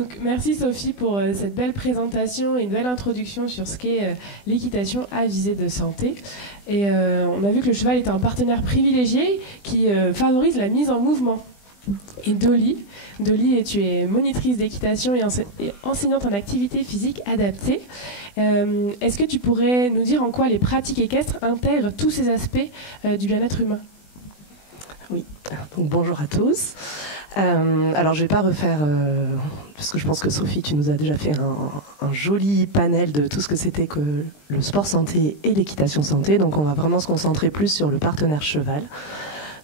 Donc, merci Sophie pour cette belle présentation et une belle introduction sur ce qu'est l'équitation à visée de santé. Et on a vu que le cheval est un partenaire privilégié qui favorise la mise en mouvement. Et Dolly, tu es monitrice d'équitation et enseignante en activité physique adaptée. Est-ce que tu pourrais nous dire en quoi les pratiques équestres intègrent tous ces aspects du bien-être humain? Oui, donc bonjour à tous. Alors je ne vais pas refaire, parce que je pense que Sophie, tu nous as déjà fait un joli panel de tout ce que c'était que le sport santé et l'équitation santé. Donc on va vraiment se concentrer plus sur le partenaire cheval.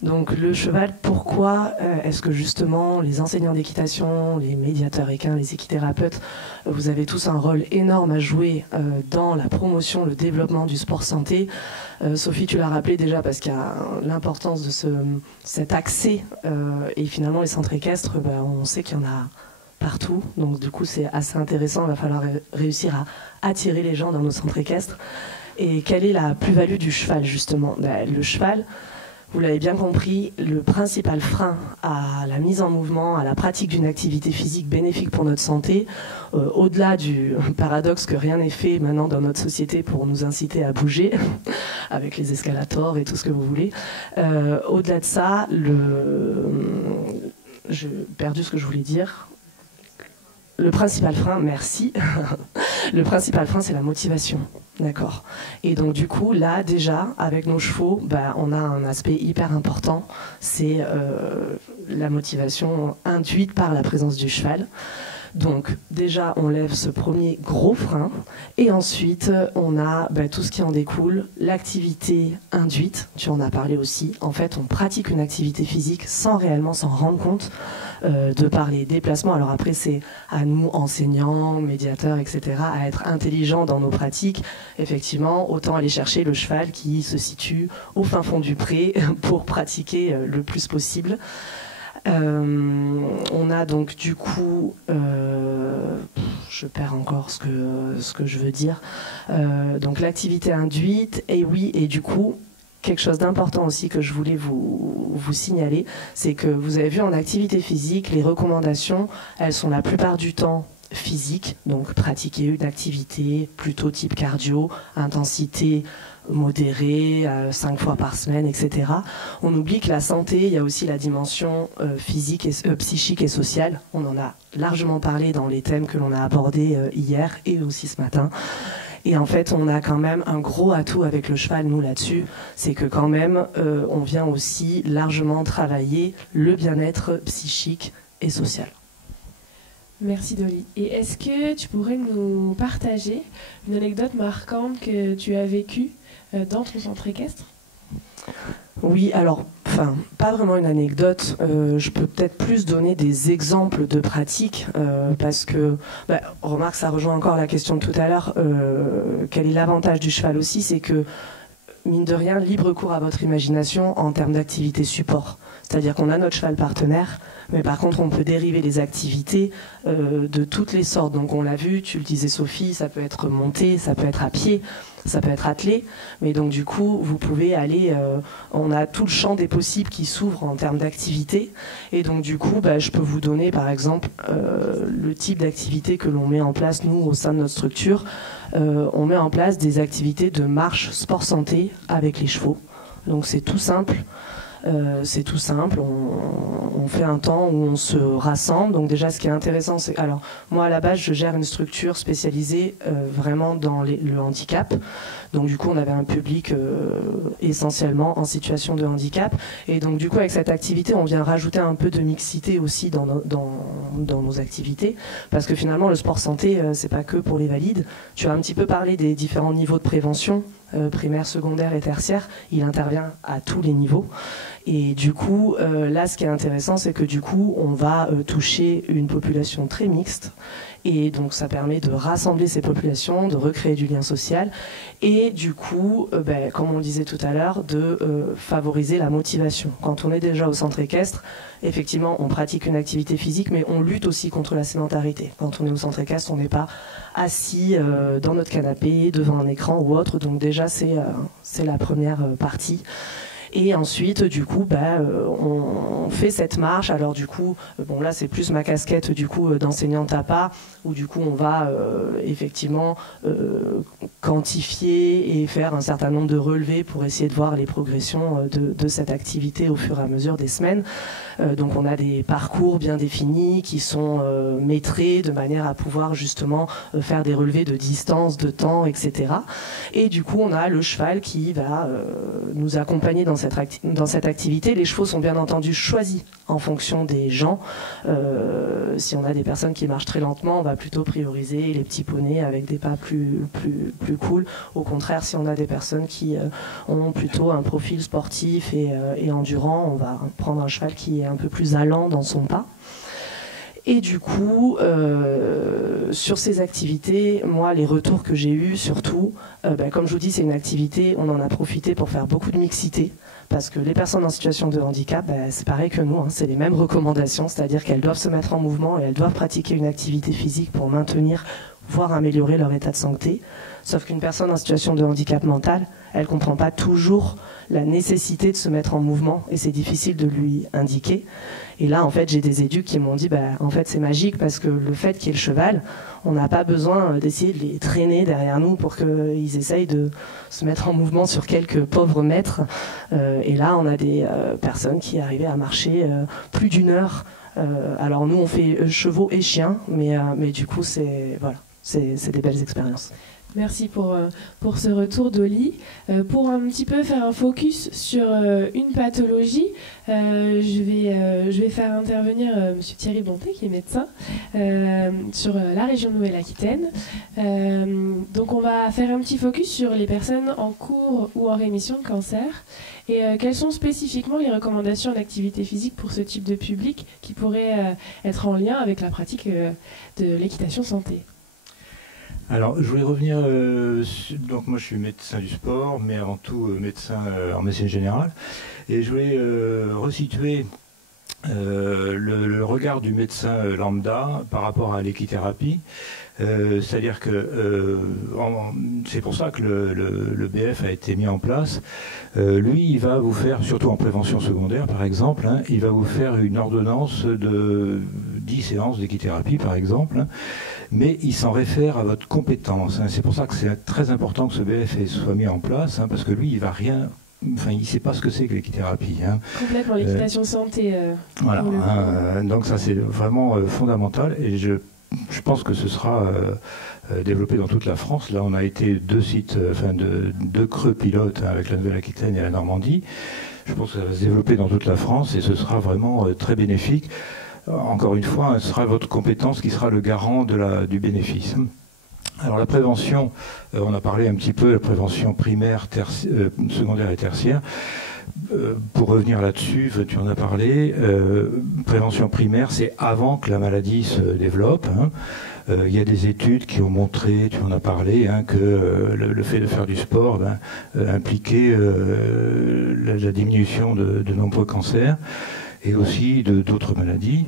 Donc le cheval, pourquoi est-ce que justement les enseignants d'équitation, les médiateurs équins, les équithérapeutes, vous avez tous un rôle énorme à jouer dans la promotion, le développement du sport santé. Sophie, tu l'as rappelé déjà parce qu'il y a l'importance de cet accès et finalement les centres équestres, on sait qu'il y en a partout. Donc du coup c'est assez intéressant, il va falloir réussir à attirer les gens dans nos centres équestres. Et quelle est la plus-value du cheval justement? Le cheval, vous l'avez bien compris, le principal frein à la mise en mouvement, à la pratique d'une activité physique bénéfique pour notre santé, au-delà du paradoxe que rien n'est fait maintenant dans notre société pour nous inciter à bouger, avec les escalators et tout ce que vous voulez, au-delà de ça, j'ai perdu ce que je voulais dire. Le principal frein, merci, le principal frein c'est la motivation. D'accord. Et donc du coup, là déjà, avec nos chevaux, on a un aspect hyper important, c'est la motivation induite par la présence du cheval. Donc déjà, on lève ce premier gros frein, et ensuite, on a tout ce qui en découle, l'activité induite, tu en as parlé aussi. En fait, on pratique une activité physique sans réellement s'en rendre compte, de par les déplacements. Alors après, c'est à nous, enseignants, médiateurs, etc., à être intelligents dans nos pratiques. Effectivement, autant aller chercher le cheval qui se situe au fin fond du pré pour pratiquer le plus possible. On a donc du coup, je perds encore ce que je veux dire, donc l'activité induite, et oui, et du coup, quelque chose d'important aussi que je voulais vous signaler, c'est que vous avez vu en activité physique, les recommandations, elles sont la plupart du temps physiques, donc pratiquer une activité plutôt type cardio, intensité modérée, 5 fois par semaine, etc. On oublie que la santé, il y a aussi la dimension physique, psychique et sociale. On en a largement parlé dans les thèmes que l'on a abordés hier et aussi ce matin. Et en fait, on a quand même un gros atout avec le cheval, nous, là-dessus. C'est que quand même, on vient aussi largement travailler le bien-être psychique et social. Merci Dolly. Et est-ce que tu pourrais nous partager une anecdote marquante que tu as vécue dans ton centre équestre? Oui, alors, pas vraiment une anecdote, je peux peut-être plus donner des exemples de pratiques, parce que, remarque, ça rejoint encore la question de tout à l'heure, quel est l'avantage du cheval aussi, c'est que, mine de rien, libre cours à votre imagination en termes d'activité support. C'est-à-dire qu'on a notre cheval partenaire, mais par contre on peut dériver les activités de toutes les sortes. Donc on l'a vu, tu le disais Sophie, ça peut être monté, ça peut être à pied, ça peut être attelé, mais donc du coup vous pouvez aller, on a tout le champ des possibles qui s'ouvre en termes d'activité, et donc du coup je peux vous donner par exemple le type d'activité que l'on met en place nous au sein de notre structure. On met en place des activités de marche sport santé avec les chevaux, donc c'est tout simple. On fait un temps où on se rassemble. Donc déjà, ce qui est intéressant, c'est... Alors, moi, à la base, je gère une structure spécialisée vraiment dans le handicap. Donc du coup, on avait un public essentiellement en situation de handicap. Et donc du coup, avec cette activité, on vient rajouter un peu de mixité aussi dans nos activités. Parce que finalement, le sport santé, c'est pas que pour les valides. Tu as un petit peu parlé des différents niveaux de prévention, primaire, secondaire et tertiaire. Il intervient à tous les niveaux. Et du coup, là, ce qui est intéressant, c'est que du coup, on va toucher une population très mixte. Et donc, ça permet de rassembler ces populations, de recréer du lien social. Et du coup, comme on le disait tout à l'heure, de favoriser la motivation. Quand on est déjà au centre équestre, effectivement, on pratique une activité physique, mais on lutte aussi contre la sédentarité. Quand on est au centre équestre, on n'est pas assis dans notre canapé, devant un écran ou autre. Donc déjà, c'est la première partie. Et ensuite, du coup, on fait cette marche. Alors du coup, bon là c'est plus ma casquette du coup d'enseignante APA, où du coup on va effectivement quantifier et faire un certain nombre de relevés pour essayer de voir les progressions de cette activité au fur et à mesure des semaines. Donc on a des parcours bien définis qui sont maîtrisés de manière à pouvoir justement faire des relevés de distance, de temps, etc. Et du coup on a le cheval qui va nous accompagner dans cette activité. Les chevaux sont bien entendu choisis en fonction des gens. Si on a des personnes qui marchent très lentement, on va plutôt prioriser les petits poneys avec des pas plus cool. Au contraire, si on a des personnes qui ont plutôt un profil sportif et endurant, on va prendre un cheval qui est un peu plus allant dans son pas. Et du coup, sur ces activités, moi, les retours que j'ai eus, surtout, comme je vous dis, c'est une activité, on en a profité pour faire beaucoup de mixité, parce que les personnes en situation de handicap, c'est pareil que nous, hein, c'est les mêmes recommandations, c'est-à-dire qu'elles doivent se mettre en mouvement et elles doivent pratiquer une activité physique pour maintenir, voire améliorer leur état de santé. Sauf qu'une personne en situation de handicap mental, elle ne comprend pas toujours la nécessité de se mettre en mouvement, et c'est difficile de lui indiquer. Et là, en fait, j'ai des éducs qui m'ont dit, en fait, c'est magique parce que le fait qu'il y ait le cheval, on n'a pas besoin d'essayer de les traîner derrière nous pour qu'ils essayent de se mettre en mouvement sur quelques pauvres mètres. Et là, on a des personnes qui arrivaient à marcher plus d'1 heure. Alors nous, on fait chevaux et chiens, mais du coup, c'est des belles expériences. Merci pour ce retour d'Oli. Pour un petit peu faire un focus sur une pathologie, je vais faire intervenir M. Thierry Bonté, qui est médecin, sur la région Nouvelle-Aquitaine. Donc on va faire un petit focus sur les personnes en cours ou en rémission de cancer. Et quelles sont spécifiquement les recommandations d'activité physique pour ce type de public qui pourrait être en lien avec la pratique de l'équitation santé? Alors, je voulais revenir, donc moi je suis médecin du sport, mais avant tout médecin en médecine générale, et je voulais resituer le regard du médecin lambda par rapport à l'équithérapie. C'est-à-dire que c'est pour ça que le BF a été mis en place. Lui, il va vous faire, surtout en prévention secondaire par exemple, hein, il va vous faire une ordonnance de 10 séances d'équithérapie par exemple, hein, mais il s'en réfère à votre compétence. Hein. C'est pour ça que c'est très important que ce BF soit mis en place, hein, parce que lui, il va rien... Enfin, il ne sait pas ce que c'est que l'équithérapie. Hein. Complètement, l'équitation santé. Voilà, donc ça c'est vraiment fondamental, et je pense que ce sera développé dans toute la France. Là, on a été 2 sites, deux creux pilotes, hein, avec la Nouvelle-Aquitaine et la Normandie. Je pense que ça va se développer dans toute la France, et ce sera vraiment très bénéfique. Encore une fois, ce sera votre compétence qui sera le garant du bénéfice. Alors la prévention, on a parlé un petit peu de la prévention primaire, secondaire et tertiaire. Pour revenir là-dessus, tu en as parlé, prévention primaire, c'est avant que la maladie se développe. Hein. Il y a des études qui ont montré, tu en as parlé, hein, que le fait de faire du sport impliquait la diminution de nombreux cancers et aussi d'autres maladies.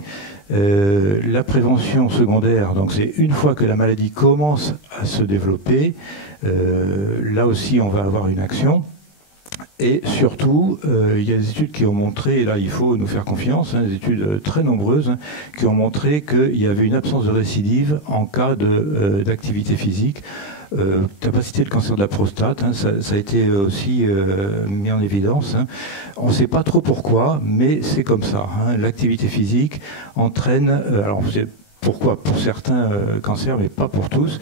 La prévention secondaire, donc c'est une fois que la maladie commence à se développer, là aussi on va avoir une action. Et surtout, il y a des études qui ont montré, et là il faut nous faire confiance, hein, des études très nombreuses, hein, qui ont montré qu'il y avait une absence de récidive en cas d'activité physique. Tu n'as pas cité le cancer de la prostate, hein, ça a été aussi mis en évidence. Hein. On ne sait pas trop pourquoi, mais c'est comme ça. Hein. L'activité physique entraîne, alors c'est pourquoi pour certains cancers, mais pas pour tous.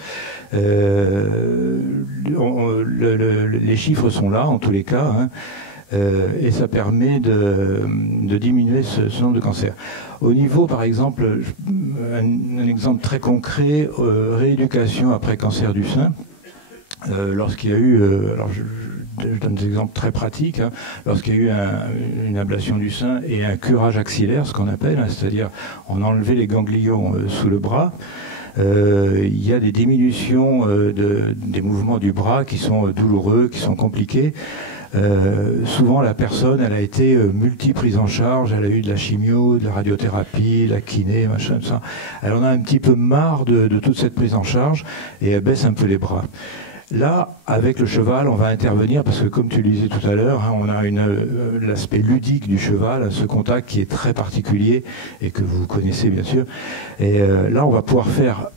Les chiffres sont là, en tous les cas, hein, et ça permet de diminuer ce nombre de cancers. Au niveau, par exemple, un exemple très concret, rééducation après cancer du sein, lorsqu'il y a eu, alors je donne des exemples très pratiques, hein, lorsqu'il y a eu une ablation du sein et un curage axillaire, ce qu'on appelle, hein, c'est-à-dire on enlevait les ganglions sous le bras, il y a des diminutions des mouvements du bras qui sont douloureux, qui sont compliqués. Souvent la personne, elle a été multi-prise en charge, elle a eu de la chimio, de la radiothérapie, la kiné, machin, tout ça. Elle en a un petit peu marre de toute cette prise en charge et elle baisse un peu les bras. Là, avec le cheval, on va intervenir parce que, comme tu le disais tout à l'heure, hein, on a l'aspect ludique du cheval, ce contact qui est très particulier et que vous connaissez bien sûr. Et là, on va pouvoir faire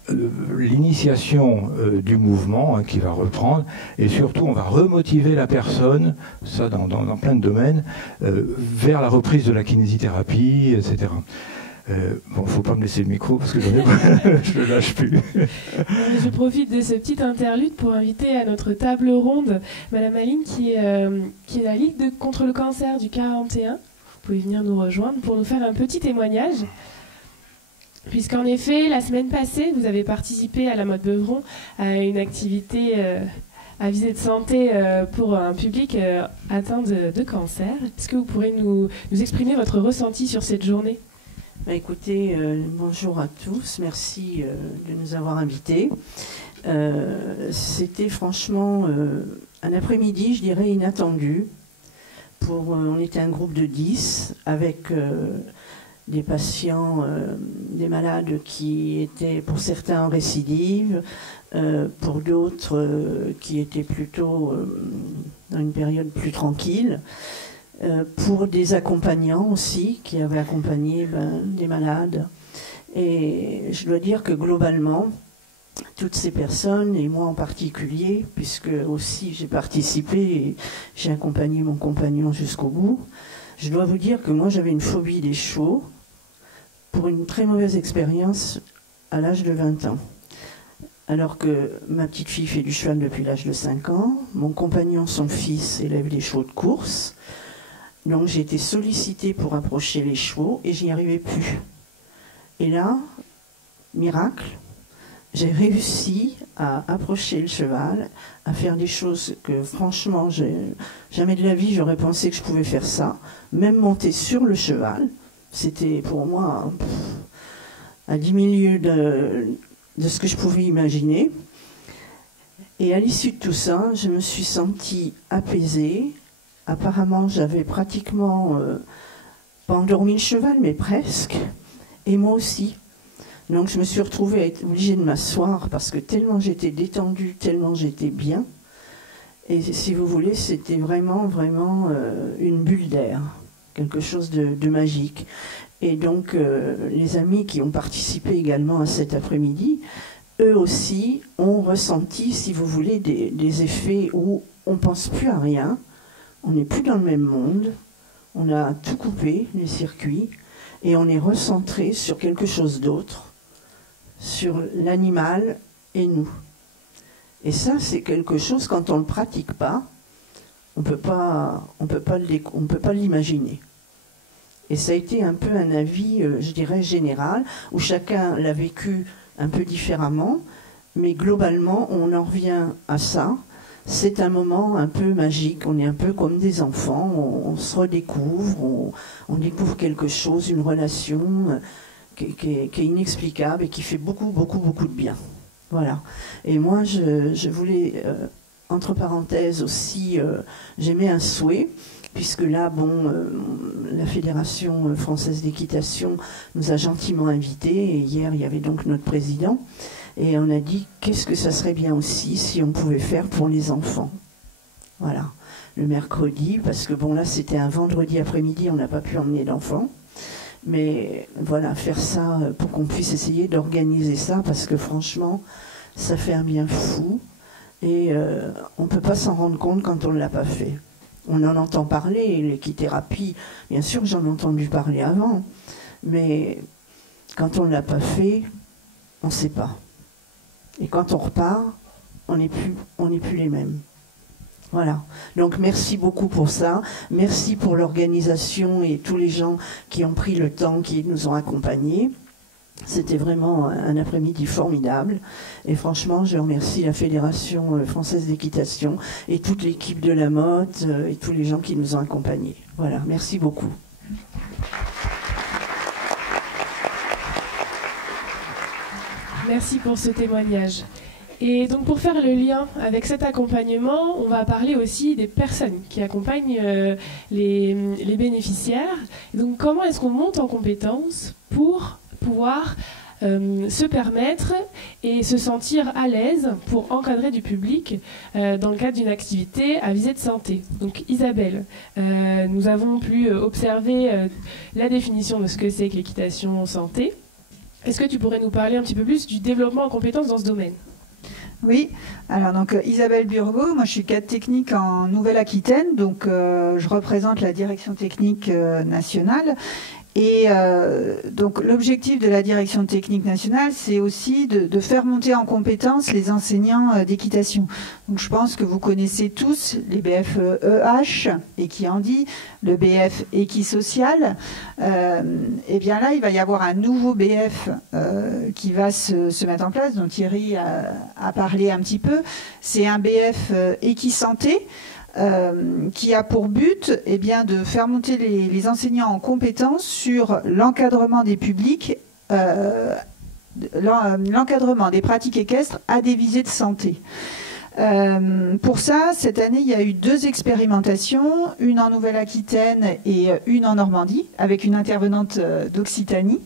l'initiation du mouvement hein, qui va reprendre, et surtout, on va remotiver la personne, ça dans plein de domaines, vers la reprise de la kinésithérapie, etc. Bon, faut pas me laisser le micro parce que je le lâche plus. Je profite de ce petit interlude pour inviter à notre table ronde Madame Aline qui est la Ligue contre le cancer du 41. Vous pouvez venir nous rejoindre pour nous faire un petit témoignage. Puisqu'en effet, la semaine passée, vous avez participé à la Motte Beuvron à une activité à visée de santé pour un public atteint de cancer. Est-ce que vous pourrez nous exprimer votre ressenti sur cette journée ? Bah écoutez, bonjour à tous, merci de nous avoir invités. C'était franchement un après-midi, je dirais, inattendu. On était un groupe de 10 avec des patients, des malades qui étaient pour certains en récidive, pour d'autres qui étaient plutôt dans une période plus tranquille. Pour des accompagnants aussi, qui avaient accompagné des malades. Et je dois dire que globalement, toutes ces personnes, et moi en particulier, puisque aussi j'ai participé et j'ai accompagné mon compagnon jusqu'au bout, je dois vous dire que moi j'avais une phobie des chevaux pour une très mauvaise expérience à l'âge de 20 ans. Alors que ma petite fille fait du cheval depuis l'âge de 5 ans, mon compagnon, son fils, élève des chevaux de course. Donc j'ai été sollicitée pour approcher les chevaux et j'y arrivais plus. Et là, miracle, j'ai réussi à approcher le cheval, à faire des choses que franchement, jamais de la vie j'aurais pensé que je pouvais faire ça. Même monter sur le cheval, c'était pour moi à 10 000 lieues de ce que je pouvais imaginer. Et à l'issue de tout ça, je me suis sentie apaisée. Apparemment, j'avais pratiquement pas endormi le cheval, mais presque. Et moi aussi. Donc, je me suis retrouvée à être obligée de m'asseoir parce que tellement j'étais détendue, tellement j'étais bien. Et si vous voulez, c'était vraiment, vraiment une bulle d'air. Quelque chose de magique. Et donc, les amis qui ont participé également à cet après-midi, eux aussi ont ressenti, si vous voulez, des effets où on ne pense plus à rien. On n'est plus dans le même monde, on a tout coupé, les circuits, et on est recentré sur quelque chose d'autre, sur l'animal et nous. Et ça, c'est quelque chose, quand on ne le pratique pas, on peut pas l'imaginer. Et ça a été un peu un avis, je dirais, général, où chacun l'a vécu un peu différemment, mais globalement, on en revient à ça. C'est un moment un peu magique, on est un peu comme des enfants, on se redécouvre, on découvre quelque chose, une relation qui est inexplicable et qui fait beaucoup, beaucoup, beaucoup de bien. Voilà. Et moi, je voulais, entre parenthèses aussi, j'aimais un souhait, puisque là, la Fédération française d'équitation nous a gentiment invités, et hier, il y avait donc notre président. Et on a dit, qu'est-ce que ça serait bien aussi si on pouvait faire pour les enfants. Voilà, le mercredi, parce que là, c'était un vendredi après-midi, on n'a pas pu emmener d'enfants. Mais voilà, faire ça pour qu'on puisse essayer d'organiser ça, parce que franchement, ça fait un bien fou. Et on ne peut pas s'en rendre compte quand on ne l'a pas fait. On en entend parler, l'équithérapie, bien sûr, j'en ai entendu parler avant. Mais quand on ne l'a pas fait, on ne sait pas. Et quand on repart, on n'est plus les mêmes. Voilà. Donc merci beaucoup pour ça. Merci pour l'organisation et tous les gens qui ont pris le temps, qui nous ont accompagnés. C'était vraiment un après-midi formidable. Et franchement, je remercie la Fédération française d'équitation et toute l'équipe de la Motte et tous les gens qui nous ont accompagnés. Voilà. Merci beaucoup. Merci pour ce témoignage. Et donc pour faire le lien avec cet accompagnement, on va parler aussi des personnes qui accompagnent les bénéficiaires. Et donc comment est-ce qu'on monte en compétence pour pouvoir se permettre et se sentir à l'aise pour encadrer du public dans le cadre d'une activité à visée de santé. Donc Isabelle, nous avons pu observer la définition de ce que c'est que l'équitation santé. Est-ce que tu pourrais nous parler un petit peu plus du développement en compétences dans ce domaine ? Oui, alors donc Isabelle Burgot, moi je suis cadre technique en Nouvelle-Aquitaine, donc je représente la direction technique nationale. Et donc l'objectif de la direction technique nationale, c'est aussi de faire monter en compétence les enseignants d'équitation. Donc je pense que vous connaissez tous les BF EH, Equihandi, le BF Equisocial. Et bien là, il va y avoir un nouveau BF qui va se mettre en place, dont Thierry a parlé un petit peu. C'est un BF Equisanté. Qui a pour but de faire monter les enseignants en compétence sur l'encadrement des publics, l'encadrement des pratiques équestres à des visées de santé. Pour ça, cette année, il y a eu 2 expérimentations, une en Nouvelle-Aquitaine et une en Normandie, avec une intervenante d'Occitanie,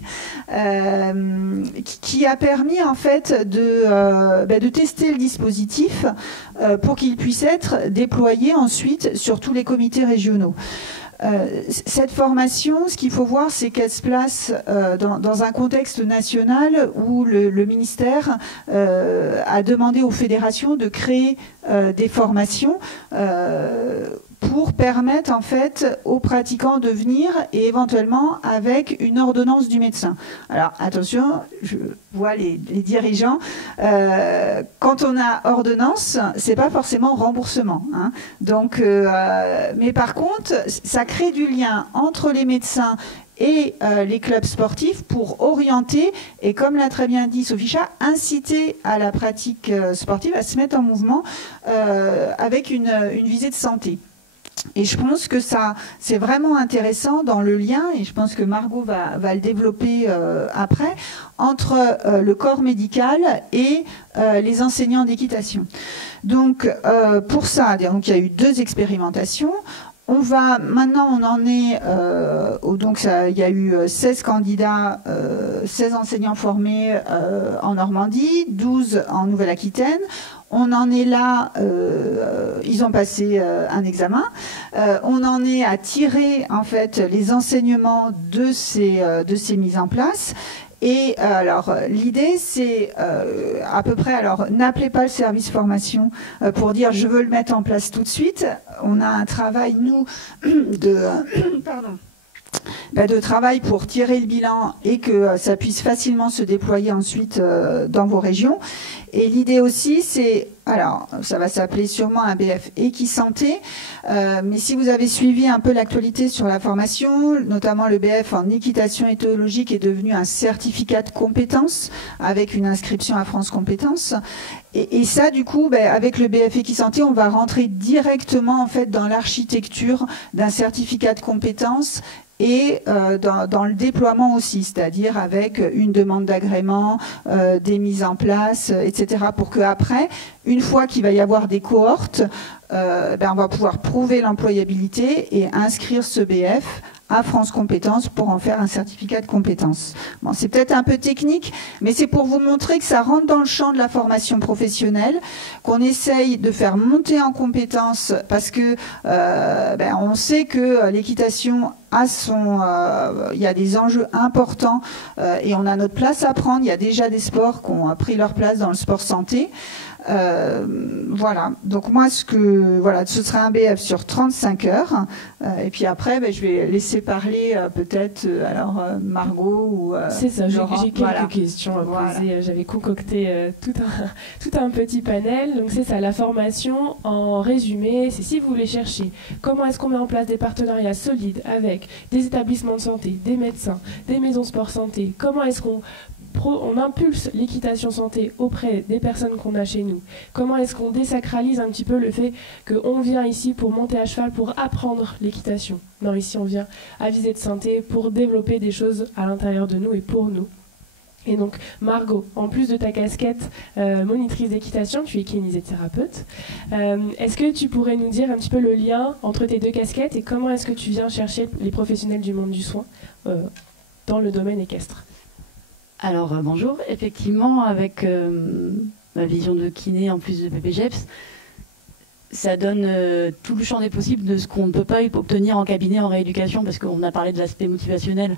qui a permis en fait de tester le dispositif pour qu'il puisse être déployé ensuite sur tous les comités régionaux. Cette formation, ce qu'il faut voir, c'est qu'elle se place dans un contexte national où le ministère a demandé aux fédérations de créer des formations pour permettre en fait aux pratiquants de venir et éventuellement avec une ordonnance du médecin. Alors attention, je vois les dirigeants, quand on a ordonnance, c'est pas forcément remboursement, hein. Donc, mais par contre, ça crée du lien entre les médecins et les clubs sportifs pour orienter et, comme l'a très bien dit Sophie Chat, inciter à la pratique sportive, à se mettre en mouvement avec une visée de santé. Et je pense que ça, c'est vraiment intéressant dans le lien, et je pense que Margot va le développer après, entre le corps médical et les enseignants d'équitation. Donc, pour ça, donc, il y a eu 2 expérimentations. Maintenant, on en est, donc il y a eu 16 candidats, 16 enseignants formés en Normandie, 12 en Nouvelle-Aquitaine. On en est là, ils ont passé un examen. On en est à tirer en fait les enseignements de ces mises en place. Et alors, l'idée, c'est à peu près, alors n'appelez pas le service formation pour dire je veux le mettre en place tout de suite. On a un travail, nous, de travail pour tirer le bilan et que ça puisse facilement se déployer ensuite dans vos régions. Et l'idée aussi, c'est, alors ça va s'appeler sûrement un BF Equisanté, mais si vous avez suivi un peu l'actualité sur la formation, notamment le BF en équitation éthologique est devenu un certificat de compétence avec une inscription à France Compétences. Et ça, du coup, avec le BF Equisanté, on va rentrer directement en fait dans l'architecture d'un certificat de compétence et dans le déploiement aussi, c'est-à-dire avec une demande d'agrément, des mises en place, etc. pour qu'après, une fois qu'il va y avoir des cohortes, on va pouvoir prouver l'employabilité et inscrire ce BF à France Compétences pour en faire un certificat de compétence. Bon, c'est peut-être un peu technique, mais c'est pour vous montrer que ça rentre dans le champ de la formation professionnelle, qu'on essaye de faire monter en compétences parce que on sait que l'équitation il y a des enjeux importants et on a notre place à prendre. Il y a déjà des sports qui ont pris leur place dans le sport santé. Voilà, donc moi ce serait un BF sur 35 heures et puis après je vais laisser parler peut-être Margot ou c'est ça, Laurent. J'ai quelques questions à poser. J'avais concocté tout un petit panel. Donc c'est ça, la formation en résumé, c'est si vous voulez chercher comment est-ce qu'on met en place des partenariats solides avec des établissements de santé, des médecins, des maisons sport santé, comment est-ce qu'on impulse l'équitation santé auprès des personnes qu'on a chez nous. Comment est-ce qu'on désacralise un petit peu le fait qu'on vient ici pour monter à cheval, pour apprendre l'équitation. Non, ici on vient à visée de santé pour développer des choses à l'intérieur de nous et pour nous. Et donc, Margot, en plus de ta casquette monitrice d'équitation, tu es kinésithérapeute. Est-ce que tu pourrais nous dire un petit peu le lien entre tes 2 casquettes et comment est-ce que tu viens chercher les professionnels du monde du soin dans le domaine équestre ? Alors bonjour, effectivement avec ma vision de kiné en plus de PPGEPS, ça donne tout le champ des possibles de ce qu'on ne peut pas obtenir en cabinet en rééducation, parce qu'on a parlé de l'aspect motivationnel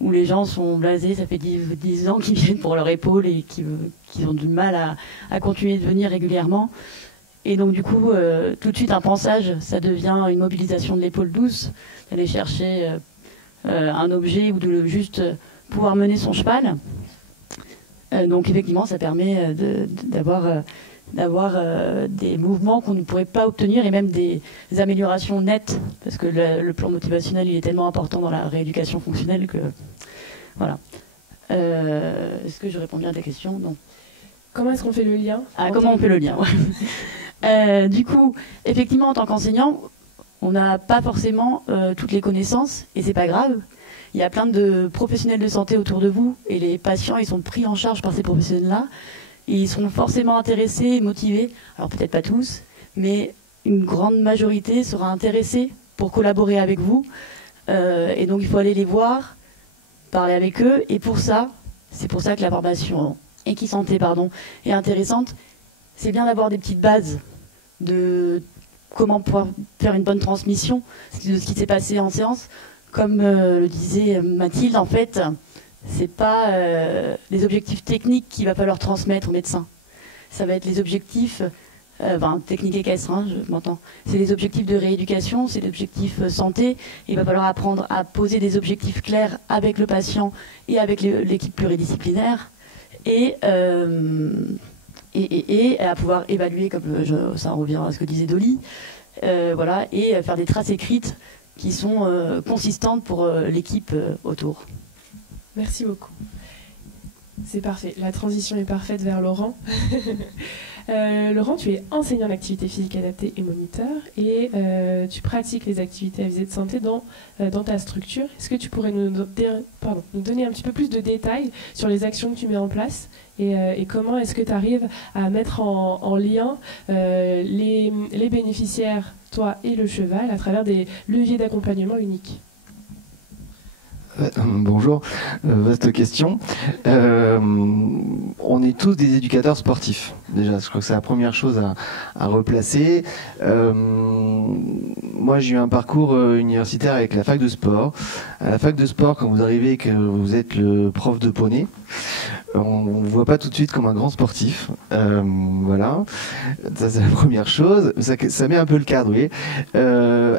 où les gens sont blasés, ça fait 10 ans qu'ils viennent pour leur épaule et qui ont du mal à continuer de venir régulièrement. Et donc du coup, tout de suite un pansage, ça devient une mobilisation de l'épaule douce, d'aller chercher un objet ou de juste pouvoir mener son cheval. Donc effectivement, ça permet d'avoir des mouvements qu'on ne pourrait pas obtenir et même des améliorations nettes, parce que le plan motivationnel il est tellement important dans la rééducation fonctionnelle que voilà. Est-ce que je réponds bien à ta question? Non. Comment est-ce qu'on fait le lien? Comment on fait le lien, ouais. Du coup, effectivement, en tant qu'enseignant, on n'a pas forcément toutes les connaissances et c'est pas grave. Il y a plein de professionnels de santé autour de vous et les patients ils sont pris en charge par ces professionnels-là. Ils sont forcément intéressés et motivés, alors peut-être pas tous, mais une grande majorité sera intéressée pour collaborer avec vous. Et donc il faut aller les voir, parler avec eux. Et pour ça, c'est pour ça que la formation Equisanté est intéressante. C'est bien d'avoir des petites bases de comment pouvoir faire une bonne transmission de ce qui s'est passé en séance. Comme le disait Mathilde, en fait, c'est pas les objectifs techniques qu'il va falloir transmettre aux médecins. Ça va être les objectifs, techniques équestres, je m'entends. C'est les objectifs de rééducation, c'est les objectifs santé. Il va falloir apprendre à poser des objectifs clairs avec le patient et avec l'équipe pluridisciplinaire et à pouvoir évaluer, comme ça revient à ce que disait Dolly, voilà, et faire des traces écrites qui sont consistantes pour l'équipe autour. Merci beaucoup. C'est parfait. La transition est parfaite vers Laurent. Laurent, tu es enseignant d'activité physique adaptée et moniteur et tu pratiques les activités à visée de santé dans ta structure. Est-ce que tu pourrais nous donner un petit peu plus de détails sur les actions que tu mets en place et comment est-ce que tu arrives à mettre en lien les bénéficiaires, toi et le cheval, à travers des leviers d'accompagnement uniques? Bonjour, vaste question. On est tous des éducateurs sportifs. Déjà, je crois que c'est la première chose à replacer. Moi, j'ai eu un parcours universitaire avec la fac de sport. À la fac de sport, quand vous arrivez et que vous êtes le prof de poney, on ne vous voit pas tout de suite comme un grand sportif. Voilà, ça c'est la première chose. Ça met un peu le cadre, oui.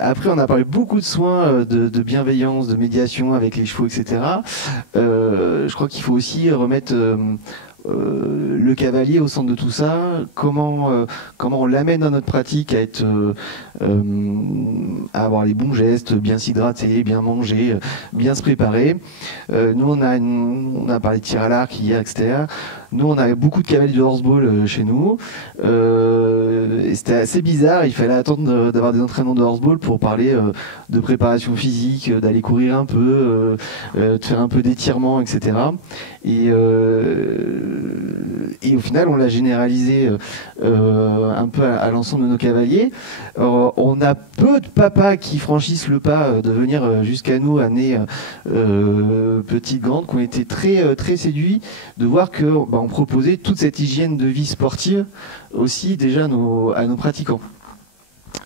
Après, on a parlé beaucoup de soins, de bienveillance, de médiation avec les chevaux, etc. Je crois qu'il faut aussi remettre le cavalier au centre de tout ça, comment on l'amène dans notre pratique à avoir les bons gestes, bien s'hydrater, bien manger, bien se préparer. Nous on a parlé de tir à l'arc hier, etc. Nous on avait beaucoup de cavaliers de horseball chez nous. Et c'était assez bizarre, il fallait attendre d'avoir des entraînements de horseball pour parler de préparation physique, d'aller courir un peu, de faire un peu d'étirement, etc. Et au final, on l'a généralisé un peu à l'ensemble de nos cavaliers. On a peu de papas qui franchissent le pas de venir jusqu'à nous, amener petites grandes, qui ont été très, très séduits de voir que on proposait toute cette hygiène de vie sportive aussi déjà à nos pratiquants.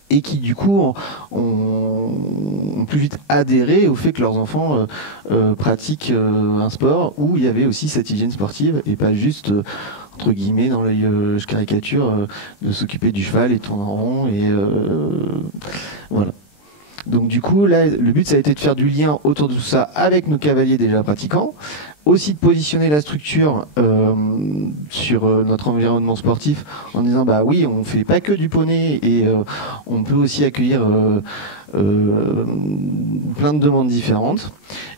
Et qui du coup ont plus vite adhéré au fait que leurs enfants pratiquent un sport où il y avait aussi cette hygiène sportive et pas juste entre guillemets dans l'œil je caricature de s'occuper du cheval et tourner en rond et voilà. Donc du coup là le but ça a été de faire du lien autour de tout ça avec nos cavaliers déjà pratiquants, aussi de positionner la structure sur notre environnement sportif en disant bah oui on fait pas que du poney et on peut aussi accueillir plein de demandes différentes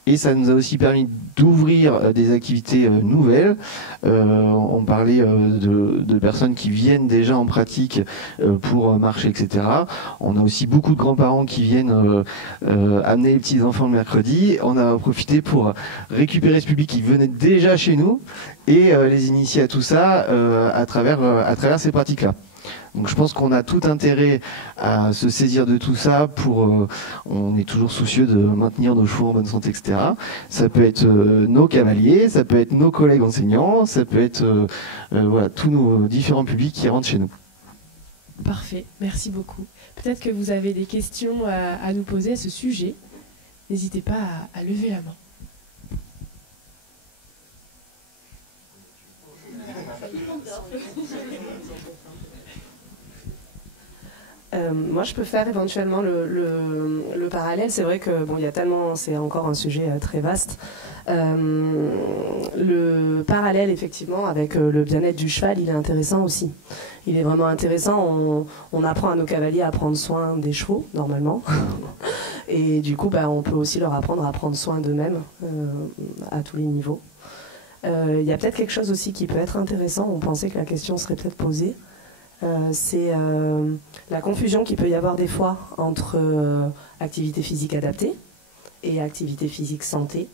et ça nous a aussi permis d'ouvrir des activités nouvelles. On parlait de personnes qui viennent déjà en pratique pour marcher, etc. On a aussi beaucoup de grands-parents qui viennent amener les petits-enfants le mercredi. On a profité pour récupérer ce public qui venait déjà chez nous et les initier à tout ça à travers ces pratiques-là. Donc je pense qu'on a tout intérêt à se saisir de tout ça on est toujours soucieux de maintenir nos chevaux en bonne santé, etc. Ça peut être nos cavaliers, ça peut être nos collègues enseignants, ça peut être voilà, tous nos différents publics qui rentrent chez nous. Parfait, merci beaucoup. Peut-être que vous avez des questions à nous poser à ce sujet. N'hésitez pas à lever la main. Moi, je peux faire éventuellement le parallèle. C'est vrai que bon, il y a tellement, c'est encore un sujet très vaste. Le parallèle, effectivement, avec le bien-être du cheval, il est intéressant aussi. Il est vraiment intéressant. On apprend à nos cavaliers à prendre soin des chevaux, normalement. Et du coup, on peut aussi leur apprendre à prendre soin d'eux-mêmes à tous les niveaux. Il y a peut-être quelque chose aussi qui peut être intéressant. On pensait que la question serait peut-être posée. C'est la confusion qu'il peut y avoir des fois entre activité physique adaptée et activité physique santé.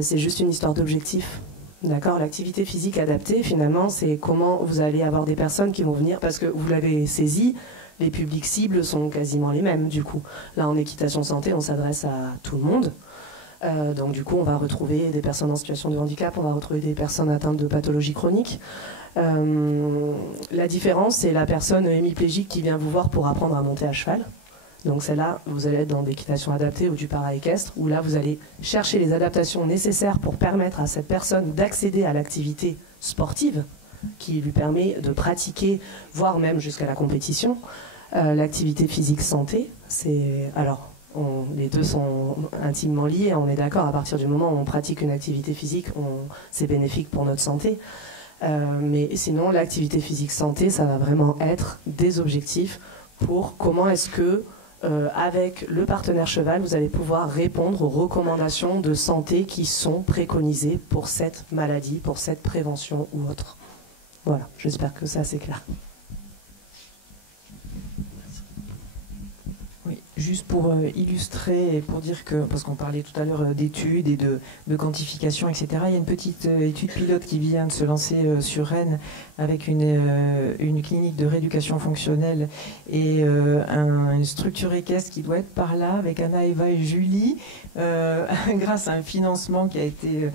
C'est juste une histoire d'objectif. D'accord ? L'activité physique adaptée, finalement, c'est comment vous allez avoir des personnes qui vont venir, parce que vous l'avez saisi, les publics cibles sont quasiment les mêmes, du coup. Là, en équitation santé, on s'adresse à tout le monde. Donc, du coup, on va retrouver des personnes en situation de handicap, on va retrouver des personnes atteintes de pathologies chroniques. La différence, c'est la personne hémiplégique qui vient vous voir pour apprendre à monter à cheval. Donc celle-là, vous allez être dans l'équitation adaptée ou du para-équestre, où là, vous allez chercher les adaptations nécessaires pour permettre à cette personne d'accéder à l'activité sportive qui lui permet de pratiquer, voire même jusqu'à la compétition. L'activité physique santé, c'est... Alors, les deux sont intimement liés, on est d'accord, à partir du moment où on pratique une activité physique, c'est bénéfique pour notre santé. Mais sinon, l'activité physique santé, ça va vraiment être des objectifs pour comment est-ce que, avec le partenaire cheval, vous allez pouvoir répondre aux recommandations de santé qui sont préconisées pour cette maladie, pour cette prévention ou autre. Voilà, j'espère que ça c'est clair. Juste pour illustrer et pour dire que, parce qu'on parlait tout à l'heure d'études et de quantification, etc., il y a une petite étude pilote qui vient de se lancer sur Rennes avec une clinique de rééducation fonctionnelle et une structure équestre qui doit être par là avec Anna, Eva et Julie, grâce à un financement qui a été...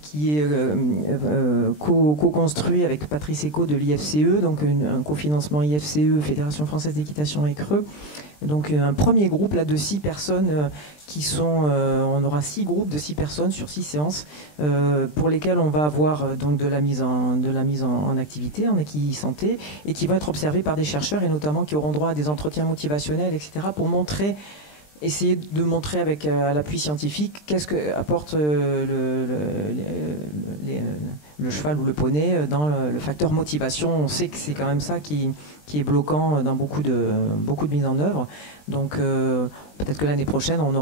qui est co-construit avec Patrice Eco de l'IFCE, donc un cofinancement IFCE, Fédération Française d'Équitation et Creux. Donc un premier groupe là, de 6 personnes qui sont... on aura 6 groupes de 6 personnes sur 6 séances pour lesquelles on va avoir donc de la mise en activité, en équilibre santé, et qui vont être observées par des chercheurs et notamment qui auront droit à des entretiens motivationnels, etc. pour essayer de montrer avec l'appui scientifique qu'est-ce que apporte le cheval ou le poney dans le facteur motivation. On sait que c'est quand même ça qui est bloquant dans beaucoup de mises en œuvre. Donc peut-être que l'année prochaine on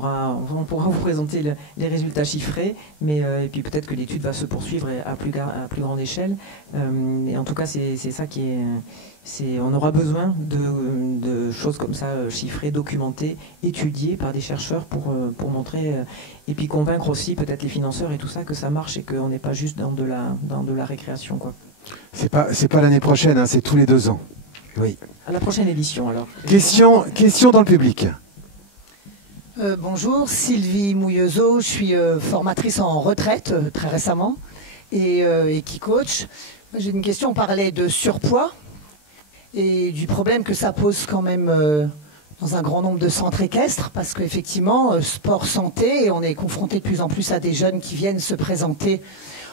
pourra vous présenter les résultats chiffrés, mais et puis peut-être que l'étude va se poursuivre à plus grande échelle. Et en tout cas c'est ça qui est... on aura besoin de choses comme ça chiffrées, documentées, étudiées par des chercheurs pour montrer et puis convaincre aussi peut-être les financeurs et tout ça que ça marche et qu'on n'est pas juste dans de la récréation, quoi. C'est pas l'année prochaine, hein, c'est tous les 2 ans. Oui. À la prochaine édition alors. Question dans le public. Bonjour, Sylvie Mouillezeau, je suis formatrice en retraite très récemment et qui coach. J'ai une question, on parlait de surpoids et du problème que ça pose quand même dans un grand nombre de centres équestres, parce qu'effectivement, sport santé, on est confronté de plus en plus à des jeunes qui viennent se présenter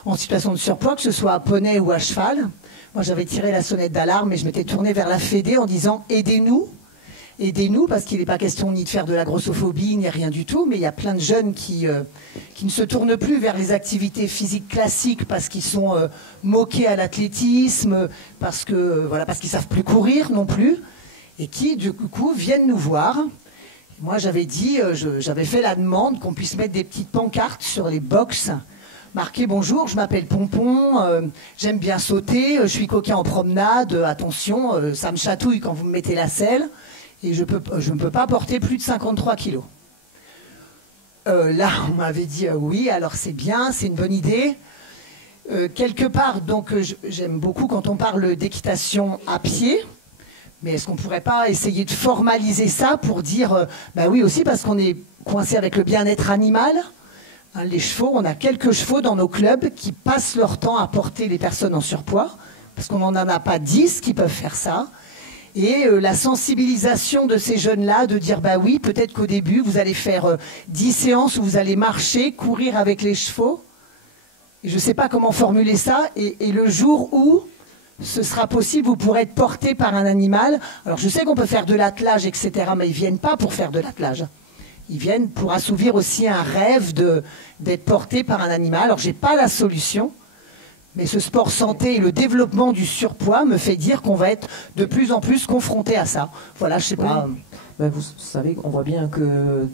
en situation de surpoids, que ce soit à poney ou à cheval. Moi, j'avais tiré la sonnette d'alarme et je m'étais tournée vers la Fédé en disant « Aidez-nous ». Aidez-nous, parce qu'il n'est pas question ni de faire de la grossophobie, ni rien du tout, mais il y a plein de jeunes qui ne se tournent plus vers les activités physiques classiques parce qu'ils sont moqués à l'athlétisme, parce qu'ils ne savent plus courir non plus, et qui, du coup, viennent nous voir. Moi, j'avais dit, j'avais fait la demande qu'on puisse mettre des petites pancartes sur les box, marqué « Bonjour, je m'appelle Pompon, j'aime bien sauter, je suis coquin en promenade, attention, ça me chatouille quand vous me mettez la selle. » Et je ne peux pas porter plus de 53 kilos. Là, on m'avait dit oui, alors c'est bien, c'est une bonne idée. Quelque part, donc j'aime beaucoup quand on parle d'équitation à pied. Mais est-ce qu'on ne pourrait pas essayer de formaliser ça pour dire, bah oui aussi parce qu'on est coincé avec le bien-être animal, hein, les chevaux, on a quelques chevaux dans nos clubs qui passent leur temps à porter les personnes en surpoids, parce qu'on n'en a pas 10 qui peuvent faire ça. Et la sensibilisation de ces jeunes-là, de dire, bah oui, peut-être qu'au début, vous allez faire 10 séances où vous allez marcher, courir avec les chevaux. Et je ne sais pas comment formuler ça. Et le jour où ce sera possible, vous pourrez être porté par un animal. Alors je sais qu'on peut faire de l'attelage, etc., mais ils ne viennent pas pour faire de l'attelage. Ils viennent pour assouvir aussi un rêve d'être porté par un animal. Alors je n'ai pas la solution, mais ce sport santé et le développement du surpoids me fait dire qu'on va être de plus en plus confronté à ça. Voilà, je ne sais pas. Ben, vous savez, on voit bien que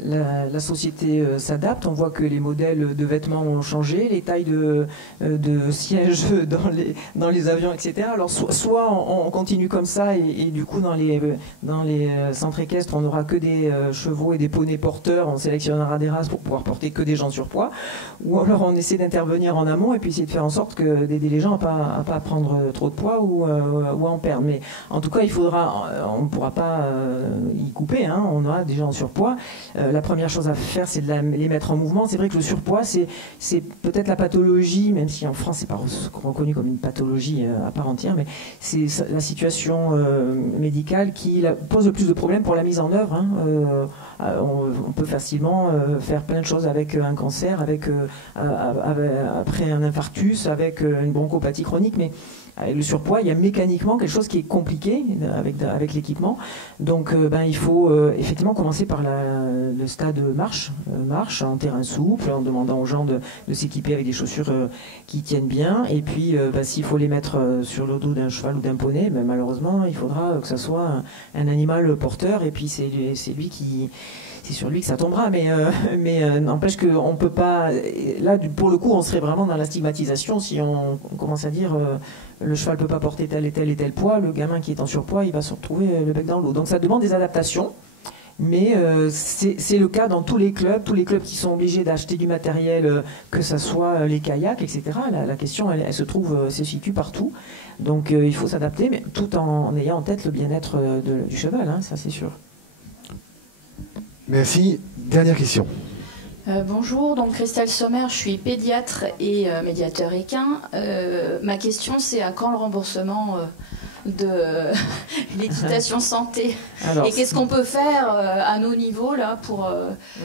la société s'adapte. On voit que les modèles de vêtements ont changé, les tailles de sièges dans les avions, etc. Alors soit on continue comme ça et du coup dans les centres équestres on n'aura que des chevaux et des poneys porteurs, on sélectionnera des races pour pouvoir porter que des gens de surpoids, ou alors on essaie d'intervenir en amont et puis essayer de faire en sorte d'aider les gens à pas prendre trop de poids ou à en perdre. Mais en tout cas on ne pourra pas y couper, hein. On aura des gens en surpoids. La première chose à faire, c'est de les mettre en mouvement. C'est vrai que le surpoids, c'est peut-être la pathologie, même si en France, c'est pas reconnu comme une pathologie à part entière, mais c'est la situation médicale qui pose le plus de problèmes pour la mise en œuvre. Hein. On peut facilement faire plein de choses avec un cancer, après un infarctus, avec une bronchopathie chronique, mais avec le surpoids, il y a mécaniquement quelque chose qui est compliqué avec l'équipement. Donc il faut effectivement commencer par le stade marche en terrain souple, en demandant aux gens de s'équiper avec des chaussures qui tiennent bien. Et puis s'il faut les mettre sur le dos d'un cheval ou d'un poney, malheureusement il faudra que ça soit un animal porteur, et puis c'est sur lui que ça tombera, mais n'empêche qu'on peut pas. Là, pour le coup, on serait vraiment dans la stigmatisation si on commence à dire le cheval peut pas porter tel et tel poids, le gamin qui est en surpoids, il va se retrouver le bec dans l'eau. Donc ça demande des adaptations, mais c'est le cas dans tous les clubs qui sont obligés d'acheter du matériel, que ça soit les kayaks, etc. La question, elle se situe partout. Donc il faut s'adapter, mais tout en ayant en tête le bien-être du cheval, hein, ça c'est sûr. Merci. Dernière question. Bonjour, donc Christelle Sommer, je suis pédiatre et médiateur équin. Ma question, c'est à quand le remboursement de l'équitation santé? Alors, et qu'est-ce qu'on peut faire à nos niveaux là pour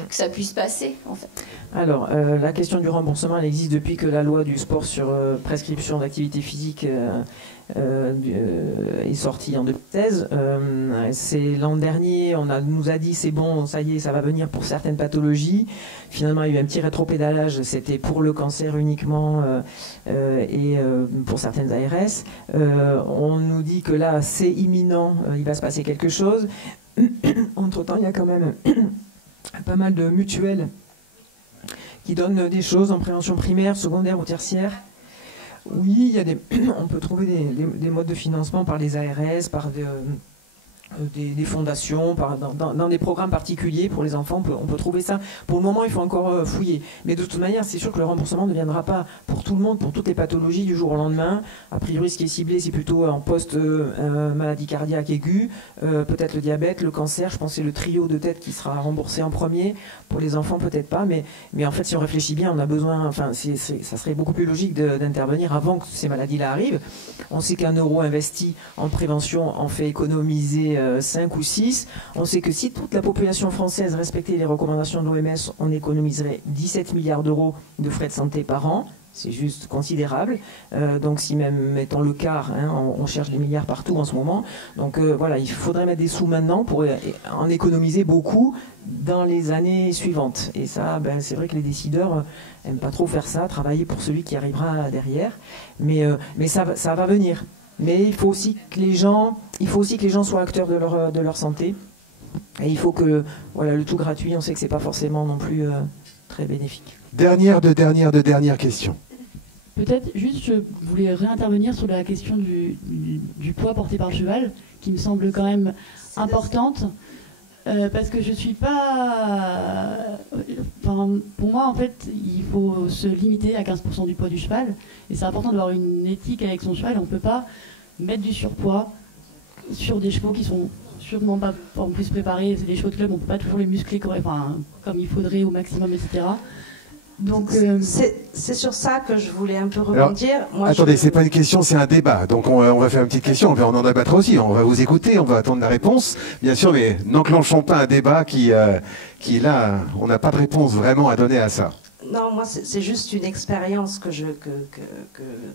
que ça puisse passer en fait? Alors, la question du remboursement, elle existe depuis que la loi du sport sur prescription d'activité physique est sortie en 2016. C'est l'an dernier, nous a dit c'est bon, ça y est, ça va venir pour certaines pathologies. Finalement, il y a eu un petit rétropédalage, c'était pour le cancer uniquement et pour certaines ARS. On nous dit que là, c'est imminent, il va se passer quelque chose. Entre-temps, il y a quand même pas mal de mutuelles qui donnent des choses en prévention primaire, secondaire ou tertiaire. Oui, on peut trouver des modes de financement par les ARS, par des fondations, dans des programmes particuliers pour les enfants, on peut trouver ça. Pour le moment, il faut encore fouiller. Mais de toute manière, c'est sûr que le remboursement ne viendra pas pour tout le monde, pour toutes les pathologies du jour au lendemain. A priori, ce qui est ciblé, c'est plutôt en post-maladie cardiaque aiguë, peut-être le diabète, le cancer. Je pense que c'est le trio de tête qui sera remboursé en premier. Pour les enfants, peut-être pas. Mais en fait, si on réfléchit bien, on a besoin... Enfin, ça serait beaucoup plus logique d'intervenir avant que ces maladies-là arrivent. On sait qu'un euro investi en prévention en fait économiser 5 ou 6. On sait que si toute la population française respectait les recommandations de l'OMS, on économiserait 17 milliards d'euros de frais de santé par an. C'est juste considérable. Donc si même, mettons le quart, hein, on cherche des milliards partout en ce moment. Donc voilà, il faudrait mettre des sous maintenant pour en économiser beaucoup dans les années suivantes. Et ça, c'est vrai que les décideurs n'aiment pas trop faire ça, travailler pour celui qui arrivera derrière. Mais ça va venir. Mais il faut aussi que les gens soient acteurs de leur santé. Et il faut que le tout gratuit, on sait que c'est pas forcément non plus très bénéfique. Dernière question. Peut-être juste, je voulais réintervenir sur la question du poids porté par le cheval, qui me semble quand même importante, parce que je suis pas... pour moi, en fait, il faut se limiter à 15% du poids du cheval, et c'est important d'avoir une éthique avec son cheval. On ne peut pas mettre du surpoids sur des chevaux qui sont sûrement pas en plus préparés. C'est des chevaux de club, on peut pas toujours les muscler comme il faudrait au maximum, etc. Donc c'est sur ça que je voulais un peu rebondir. Moi, attendez, c'est pas une question, c'est un débat. Donc on va faire une petite question, on en débattra aussi. On va vous écouter, on va attendre la réponse, bien sûr, mais n'enclenchons pas un débat qui là, on n'a pas de réponse vraiment à donner à ça. Non, moi c'est juste une expérience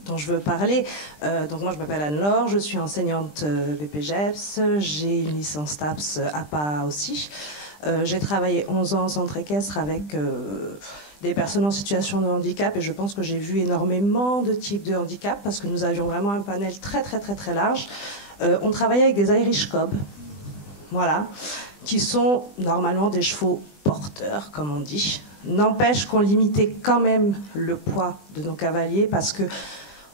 dont je veux parler. Donc moi je m'appelle Anne-Laure, je suis enseignante BPGEPS, j'ai une licence TAPS APA aussi. J'ai travaillé 11 ans en centre équestre avec des personnes en situation de handicap et je pense que j'ai vu énormément de types de handicap parce que nous avions vraiment un panel très large. On travaillait avec des Irish Cob, voilà, qui sont normalement des chevaux porteurs, comme on dit. N'empêche qu'on limitait quand même le poids de nos cavaliers parce que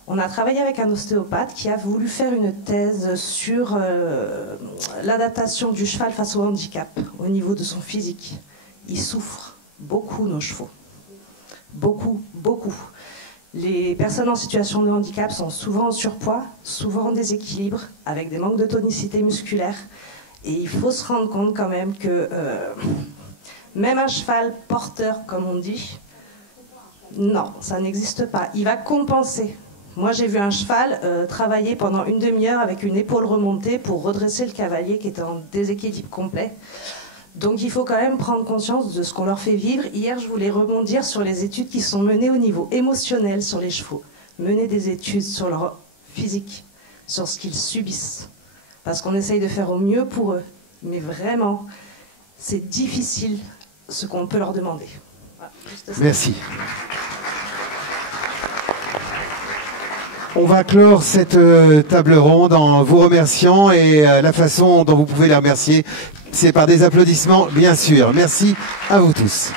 on a travaillé avec un ostéopathe qui a voulu faire une thèse sur l'adaptation du cheval face au handicap au niveau de son physique. Ils souffrent beaucoup, nos chevaux. Beaucoup. Les personnes en situation de handicap sont souvent en surpoids, souvent en déséquilibre, avec des manques de tonicité musculaire. Et il faut se rendre compte quand même que même un cheval porteur, comme on dit, non, ça n'existe pas. Il va compenser. Moi, j'ai vu un cheval travailler pendant une demi-heure avec une épaule remontée pour redresser le cavalier qui était en déséquilibre complet. Donc, il faut quand même prendre conscience de ce qu'on leur fait vivre. Hier, je voulais rebondir sur les études qui sont menées au niveau émotionnel sur les chevaux. Mener des études sur leur physique, sur ce qu'ils subissent. Parce qu'on essaye de faire au mieux pour eux. Mais vraiment, c'est difficile ce qu'on peut leur demander. Voilà, merci. On va clore cette table ronde en vous remerciant et la façon dont vous pouvez les remercier, c'est par des applaudissements, bien sûr. Merci à vous tous.